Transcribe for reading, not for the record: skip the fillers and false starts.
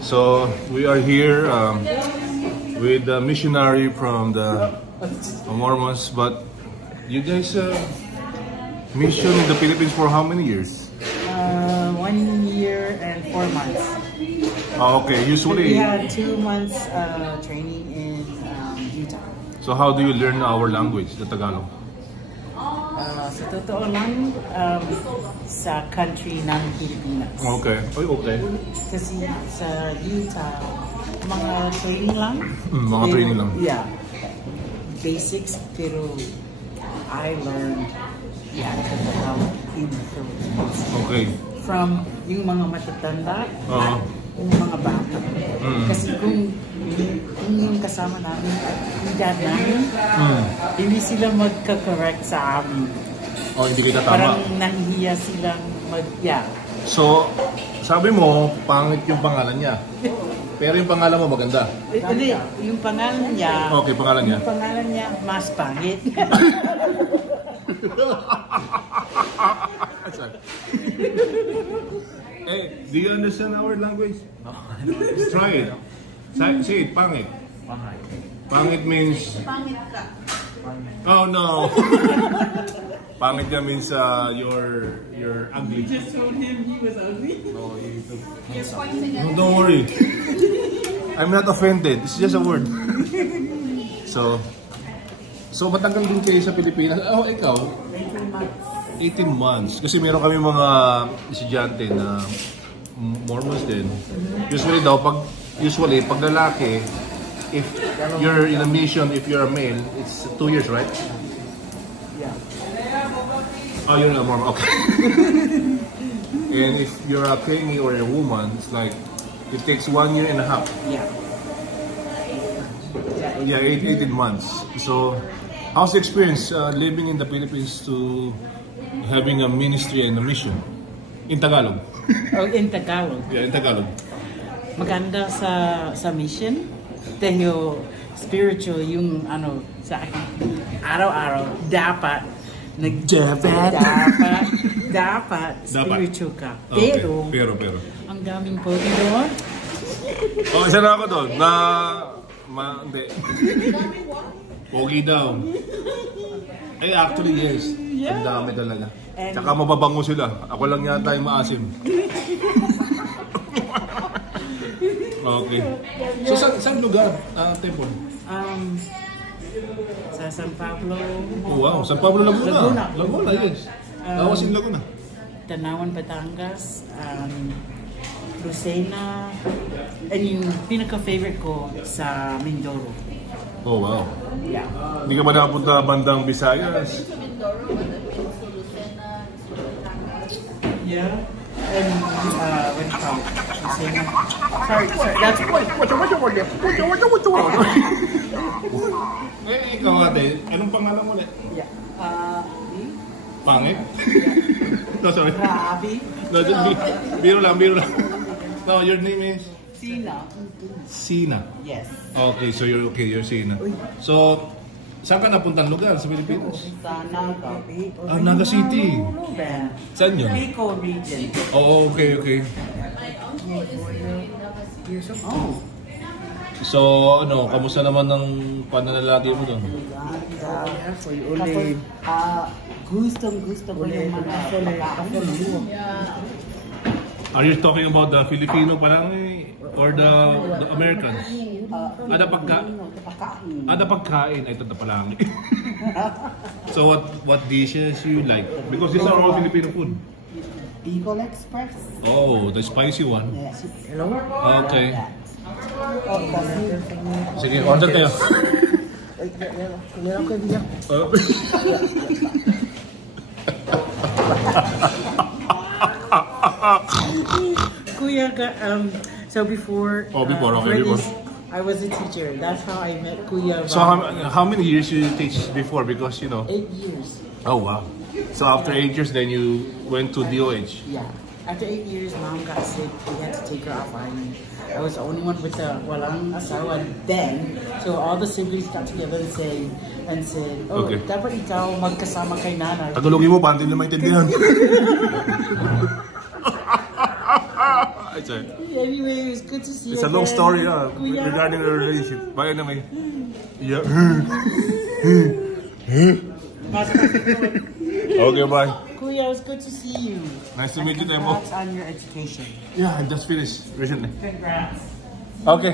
So we are here with a missionary from the Mormons, but you guys mission in the Philippines for how many years? 1 year and 4 months. Oh, okay, usually. We had 2 months training in Utah. So how do you learn our language, the Tagalog? Sa totoo lang, sa country ng Pilipinas. Okay. Oy, okay. Kasi sa Utah, mga training lang. Mga training lang. Yeah. Basics, pero I learned Tagalog in the Philippines. Okay. From yung mga matatanda at yung mga bata. Kasi kung yung kasama namin at yung dad namin, hindi sila magka-correct sa amin. Oh, hindi kita tama. Parang nahihiya silang So, sabi mo, pangit yung pangalan niya. Pero yung pangalan mo maganda. Hindi, yung pangalan niya. Okay, pangalan niya. Yung pangalan niya, mas pangit. Hey, do you understand our language? No, I don't understand. Try it. Say it, pangit. Pangit. Pangit means... Pangit ka. Oh no! Pangit niya means you're ugly. You just told him he was ugly? No, You're pointing at don't worry. I'm not offended. It's just a word. So matagal din kayo sa Pilipinas. Oh, ikaw? 18 months. 18 months. Kasi meron kami mga estudyante na Mormons din. Usually pag lalaki, if you're in a mission, if you're a male, it's 2 years, right? Yeah. Oh, you're not Mormon. Okay. And if you're a Kenny or a woman, it's like it takes 1 year and a half. Yeah. Yeah, 18 months. So, how's the experience living in the Philippines to having a ministry and a mission in Tagalog? Oh, in Tagalog. Yeah, in Tagalog. Maganda sa mission. Dahil spiritual yung sa akin. Araw-araw dapat dapat spiritual ka. Okay. Pero ang daming pogi doon. Oh, isa na ako doon na hindi. Pogi daw. Eh, actually, yes. Ang dami talaga. Tsaka mababango sila. Ako lang yata yung maasim. Okay. So, saan lugar, Temple? Sa San Pablo. Oh, wow. San Pablo, Laguna. Laguna, yes. I was in Laguna. Tanawan, Batangas. Lucena. And yung pinaka-favorite ko sa Mindoro. Oh, wow. Yeah. Hindi ka ba nakapunta bandang Visayas? sa Mindoro, to Lucena, Yeah. And what do you call it? Lucena. Sorry. That's Eh, ikaw ate, anong pangalan mo ulit? Yeah. Pangit? No, sorry. Grabe. No, biro lang. No, your name is? Sina. Yes. Okay, so you're Sina. So, saan ka napuntang lugar sa Pilipinas? Sa Naga. Naga City. Saan yun? Bicol region. Oh, okay. Oh. So, kamusta naman ng pananalaki mo doon? Gusto ko yung mga Are you talking about the Filipino pa lang or the Americans? Ada pagkain. Ito na pala. So what dishes you like? Because these are all Filipino food. Bicol Express. Oh, the spicy one. Hello? Okay. Sige, order tayo. Kuya, so before I was a teacher. That's how I met Kuya. So how many years you teach before? Because 8 years. Oh wow. So after 8 years, then you went to DOH. Yeah. After 8 years, Mom got sick. We had to take her off island. I was the only one with the walang asawa then. So all the siblings got together and said, oh, okay, dapat ikaw magkasama kay nanay. Tagalogin mo, paano nila maintindihan? It's a, Anyway, it was good to see you. it's a long again. story Kuya. regarding the relationship. But anyway, yeah. Okay, bye. Kuya, it was good to see you. Nice to meet you, Temo. Congrats on your education. Yeah, I just finished recently. Congrats. Okay.